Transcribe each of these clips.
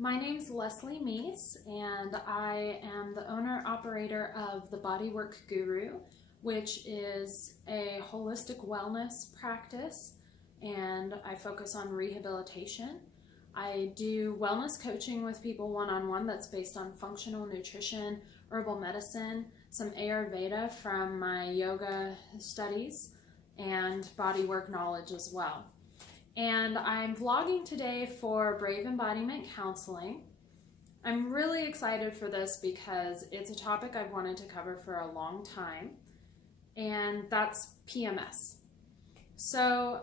My name's Leslie Meis, and I am the owner-operator of the Bodywork Guru, which is a holistic wellness practice, and I focus on rehabilitation. I do wellness coaching with people one-on-one that's based on functional nutrition, herbal medicine, some Ayurveda from my yoga studies, and bodywork knowledge as well. And I'm vlogging today for Brave Embodiment Counseling. I'm really excited for this because it's a topic I've wanted to cover for a long time, and that's PMS. So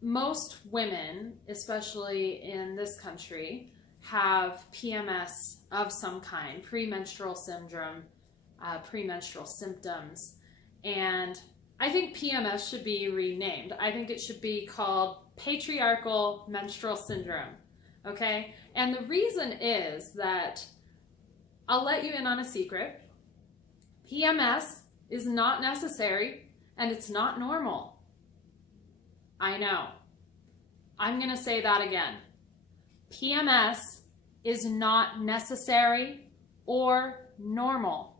most women, especially in this country, have PMS of some kind, premenstrual syndrome, premenstrual symptoms, and I think PMS should be renamed. I think it should be called patriarchal menstrual syndrome, okay? And the reason is that, I'll let you in on a secret, PMS is not necessary and it's not normal. I know. I'm gonna say that again. PMS is not necessary or normal.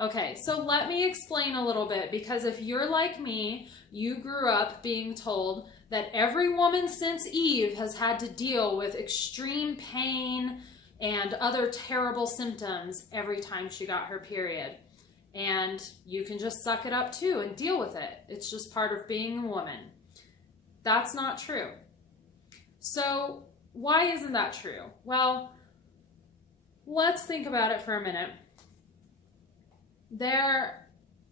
Okay, so let me explain a little bit, because if you're like me, you grew up being told that every woman since Eve has had to deal with extreme pain and other terrible symptoms every time she got her period. And you can just suck it up too and deal with it. It's just part of being a woman. That's not true. So why isn't that true? Well, let's think about it for a minute. There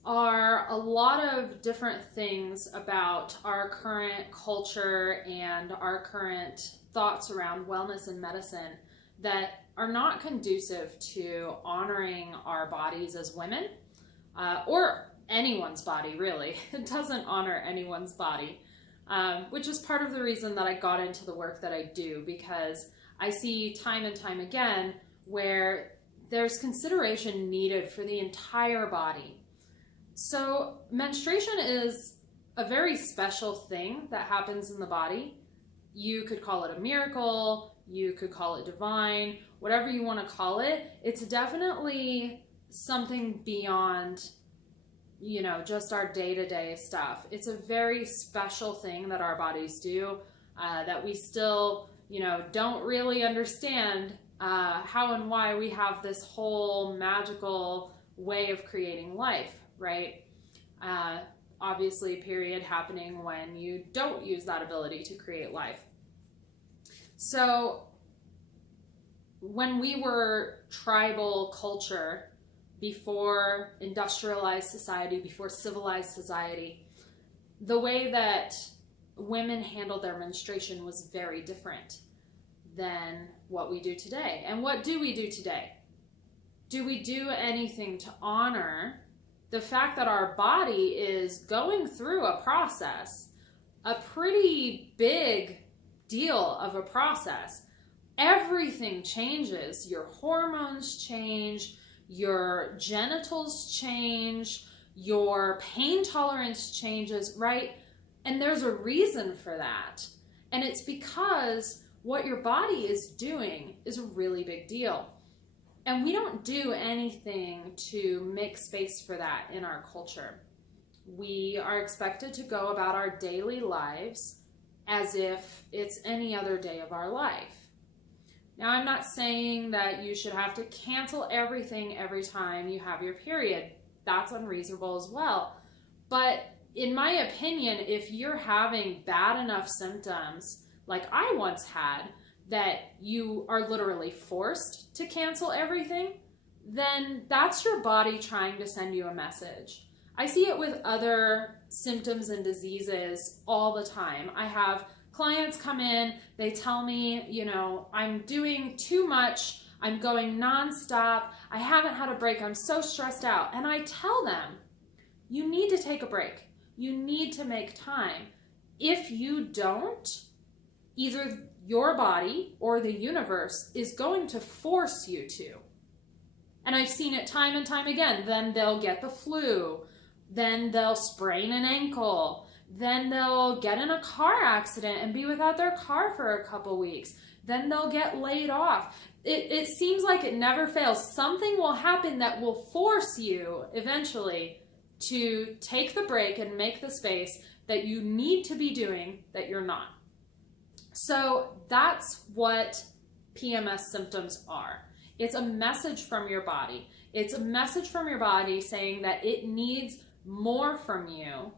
are a lot of different things about our current culture and our current thoughts around wellness and medicine that are not conducive to honoring our bodies as women, or anyone's body, really. It doesn't honor anyone's body, which is part of the reason that I got into the work that I do, because I see time and time again where there's consideration needed for the entire body. So menstruation is a very special thing that happens in the body. You could call it a miracle, you could call it divine, whatever you want to call it. It's definitely something beyond, you know, just our day-to-day stuff. It's a very special thing that our bodies do that we still, you know, don't really understand how and why we have this whole magical way of creating life, right? Obviously, period happening when you don't use that ability to create life. So when we were tribal culture, before industrialized society, before civilized society, the way that women handled their menstruation was very different than what we do today. And what do we do today? Do we do anything to honor the fact that our body is going through a process, a pretty big deal of a process? Everything changes. Your hormones change, your genitals change, your pain tolerance changes, right? And there's a reason for that. And it's because what your body is doing is a really big deal. And we don't do anything to make space for that in our culture. We are expected to go about our daily lives as if it's any other day of our life. Now, I'm not saying that you should have to cancel everything every time you have your period. That's unreasonable as well. But in my opinion, if you're having bad enough symptoms, like I once had, that you are literally forced to cancel everything, then that's your body trying to send you a message. I see it with other symptoms and diseases all the time. I have clients come in, they tell me, you know, I'm doing too much, I'm going nonstop, I haven't had a break, I'm so stressed out. And I tell them, you need to take a break. You need to make time. If you don't, either your body or the universe is going to force you to. And I've seen it time and time again. Then they'll get the flu, then they'll sprain an ankle, then they'll get in a car accident and be without their car for a couple weeks. then they'll get laid off. It seems like it never fails. Something will happen that will force you eventually to take the break and make the space that you need to be doing that you're not. So that's what PMS symptoms are. It's a message from your body. It's a message from your body saying that it needs more from you.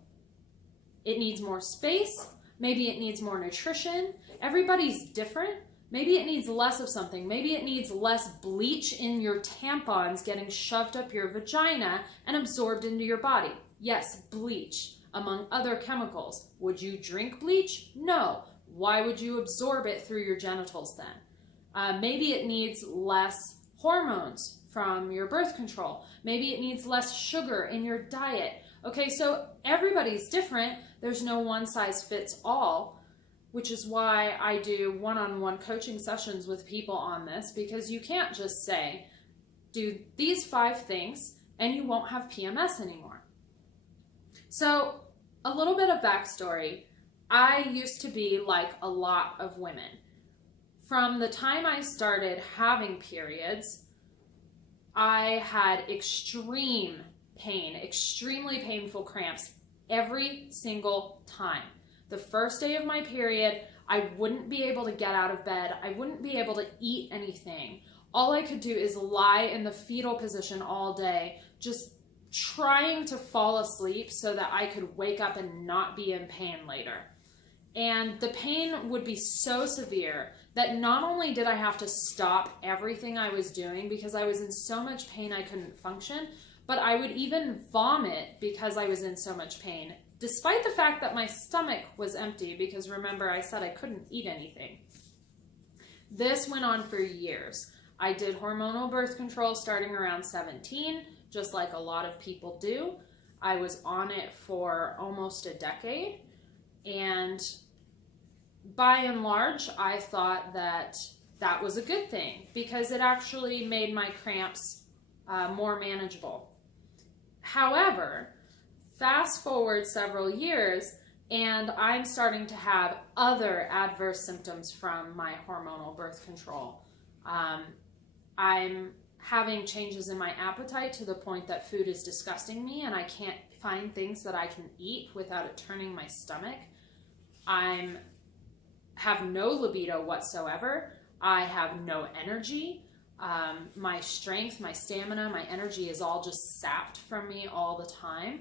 It needs more space. Maybe it needs more nutrition. Everybody's different. Maybe it needs less of something. Maybe it needs less bleach in your tampons getting shoved up your vagina and absorbed into your body. Yes, bleach, among other chemicals. Would you drink bleach? No. Why would you absorb it through your genitals then? Maybe it needs less hormones from your birth control. Maybe it needs less sugar in your diet. Okay, so everybody's different. There's no one size fits all, which is why I do one-on-one coaching sessions with people on this, because you can't just say, do these 5 things and you won't have PMS anymore. So a little bit of backstory. I used to be like a lot of women. From the time I started having periods, I had extreme pain, extremely painful cramps every single time. The first day of my period, I wouldn't be able to get out of bed. I wouldn't be able to eat anything. All I could do is lie in the fetal position all day, just trying to fall asleep so that I could wake up and not be in pain later. And the pain would be so severe that not only did I have to stop everything I was doing because I was in so much pain I couldn't function, but I would even vomit because I was in so much pain, despite the fact that my stomach was empty, because remember I said I couldn't eat anything. This went on for years. I did hormonal birth control starting around 17, just like a lot of people do. I was on it for almost a decade, and by and large, I thought that that was a good thing because it actually made my cramps more manageable. However, fast forward several years and I'm starting to have other adverse symptoms from my hormonal birth control. I'm having changes in my appetite to the point that food is disgusting me and I can't find things that I can eat without it turning my stomach. I have no libido whatsoever. I have no energy. My strength, my stamina, my energy is all just sapped from me all the time.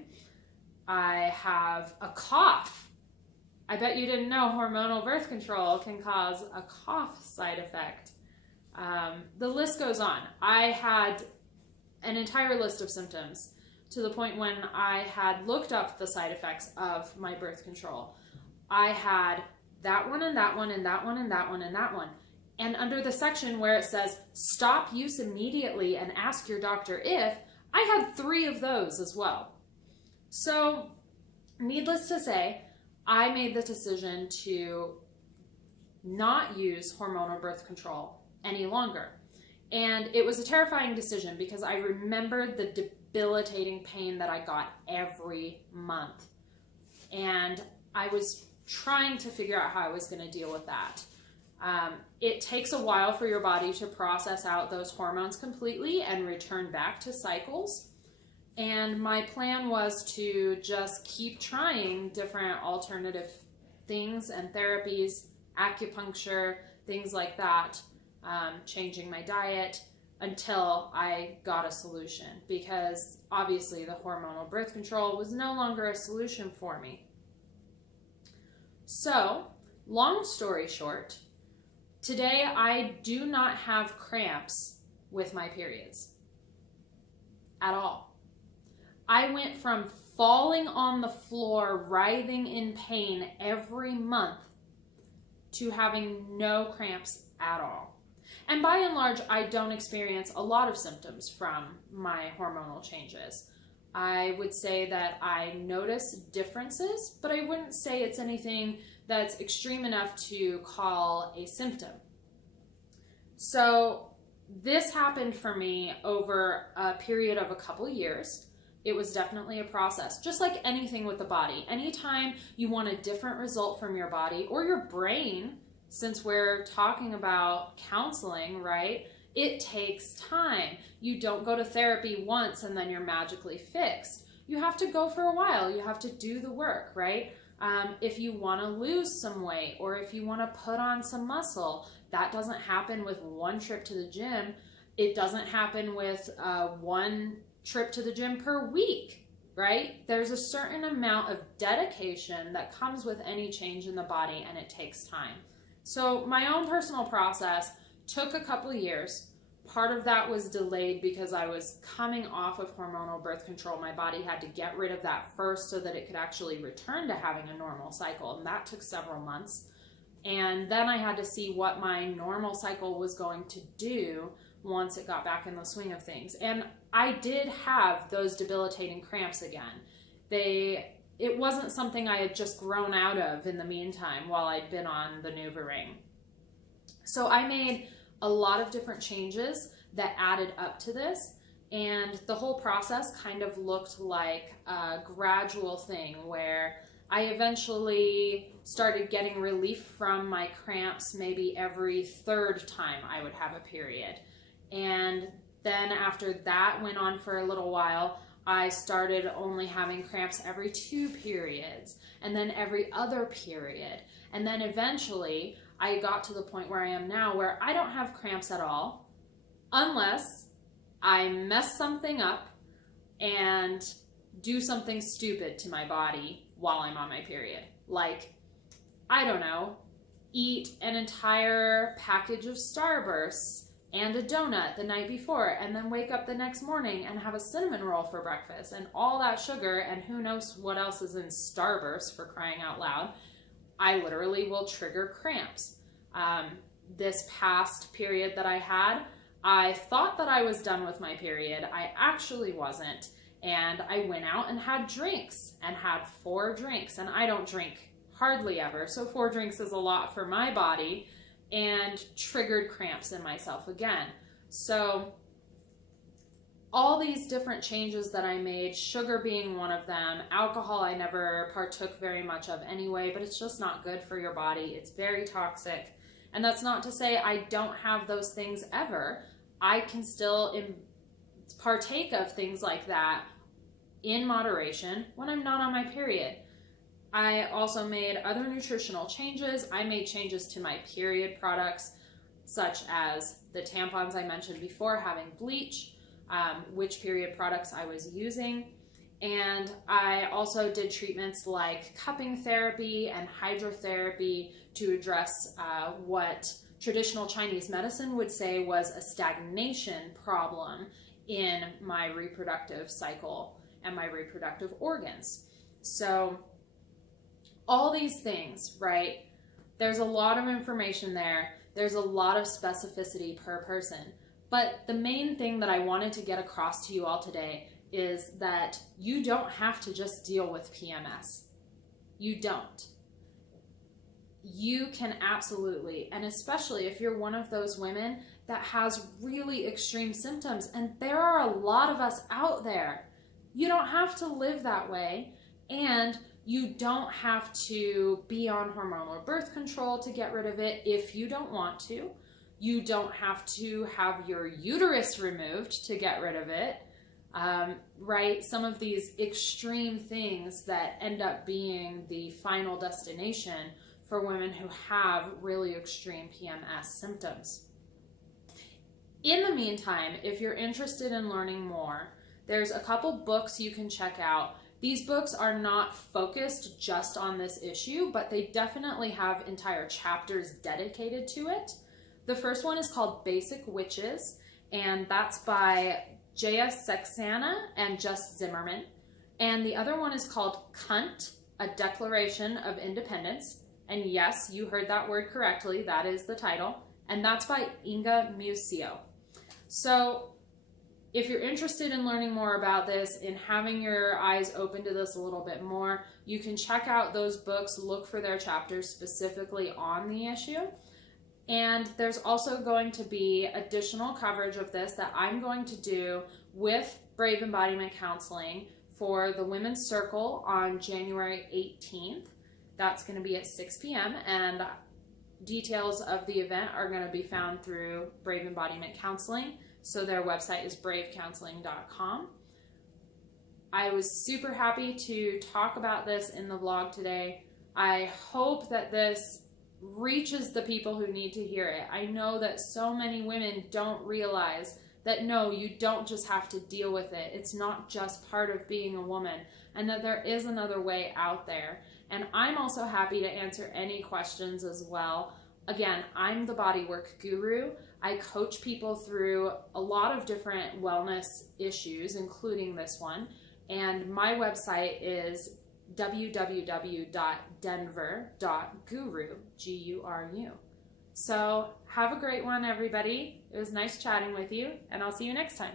I have a cough. I bet you didn't know hormonal birth control can cause a cough side effect. The list goes on. I had an entire list of symptoms to the point when I had looked up the side effects of my birth control. I had that one and that one and that one and that one and that one. And under the section where it says stop use immediately and ask your doctor if, I had 3 of those as well. So needless to say, I made the decision to not use hormonal birth control any longer. And it was a terrifying decision because I remembered the debilitating pain that I got every month. And I was trying to figure out how I was going to deal with that. It takes a while for your body to process out those hormones completely and return back to cycles. And my plan was to just keep trying different alternative things and therapies, acupuncture, things like that, changing my diet until I got a solution, because obviously the hormonal birth control was no longer a solution for me. So, long story short, today I do not have cramps with my periods at all. I went from falling on the floor, writhing in pain every month to having no cramps at all. And by and large, I don't experience a lot of symptoms from my hormonal changes. I would say that I notice differences, but I wouldn't say it's anything that's extreme enough to call a symptom. So this happened for me over a period of a couple years. It was definitely a process, just like anything with the body. Anytime you want a different result from your body or your brain, since we're talking about counseling, right, it takes time. You don't go to therapy once and then you're magically fixed. You have to go for a while. You have to do the work, right? If you want to lose some weight or if you want to put on some muscle, that doesn't happen with one trip to the gym. It doesn't happen with one trip to the gym per week, right? There's a certain amount of dedication that comes with any change in the body, and it takes time. So my own personal process took a couple of years. Part of that was delayed because I was coming off of hormonal birth control. My body had to get rid of that first so that it could actually return to having a normal cycle, and that took several months. And then I had to see what my normal cycle was going to do once it got back in the swing of things. And I did have those debilitating cramps again. It wasn't something I had just grown out of in the meantime while I'd been on the NuvaRing. So I made a lot of different changes that added up to this, and the whole process kind of looked like a gradual thing where I eventually started getting relief from my cramps maybe every third time I would have a period. And then after that went on for a little while, I started only having cramps every 2 periods and then every other period. And then eventually I got to the point where I am now where I don't have cramps at all unless I mess something up and do something stupid to my body while I'm on my period. Like, I don't know, eat an entire package of Starbursts and a donut the night before, and then wake up the next morning and have a cinnamon roll for breakfast, and all that sugar, and who knows what else is in Starburst, for crying out loud. I literally will trigger cramps. This past period that I had, I thought that I was done with my period. I actually wasn't, and I went out and had drinks, and had 4 drinks, and I don't drink hardly ever, so 4 drinks is a lot for my body, and triggered cramps in myself again. So all these different changes that I made, sugar being one of them, alcohol I never partook very much of anyway, but it's just not good for your body. It's very toxic. And that's not to say I don't have those things ever. I can still partake of things like that in moderation when I'm not on my period. I also made other nutritional changes. I made changes to my period products, such as the tampons I mentioned before, having bleach, which period products I was using. And I also did treatments like cupping therapy and hydrotherapy to address what traditional Chinese medicine would say was a stagnation problem in my reproductive cycle and my reproductive organs. So all these things, right? There's a lot of information there. There's a lot of specificity per person. But the main thing that I wanted to get across to you all today is that you don't have to just deal with PMS. You don't. You can absolutely, and especially if you're one of those women that has really extreme symptoms, and there are a lot of us out there, you don't have to live that way, and you don't have to be on hormonal birth control to get rid of it if you don't want to. You don't have to have your uterus removed to get rid of it, right? Some of these extreme things that end up being the final destination for women who have really extreme PMS symptoms. In the meantime, if you're interested in learning more, there's a couple books you can check out. These books are not focused just on this issue, but they definitely have entire chapters dedicated to it. The first one is called Basic Witches, and that's by Jaya Saxena and Jess Zimmerman. And the other one is called Cunt, A Declaration of Independence. And yes, you heard that word correctly. That is the title. And that's by Inga Musio. So if you're interested in learning more about this, in having your eyes open to this a little bit more, you can check out those books, look for their chapters specifically on the issue. And there's also going to be additional coverage of this that I'm going to do with Brave Embodiment Counseling for the Women's Circle on January 18th. That's going to be at 6 p.m. and details of the event are going to be found through Brave Embodiment Counseling. So their website is bravecounseling.com. I was super happy to talk about this in the vlog today. I hope that this reaches the people who need to hear it. I know that so many women don't realize that no, you don't just have to deal with it. It's not just part of being a woman, and that there is another way out there. And I'm also happy to answer any questions as well. Again, I'm the bodywork guru. I coach people through a lot of different wellness issues, including this one. And my website is www.denver.guru, Guru. So have a great one, everybody. It was nice chatting with you, and I'll see you next time.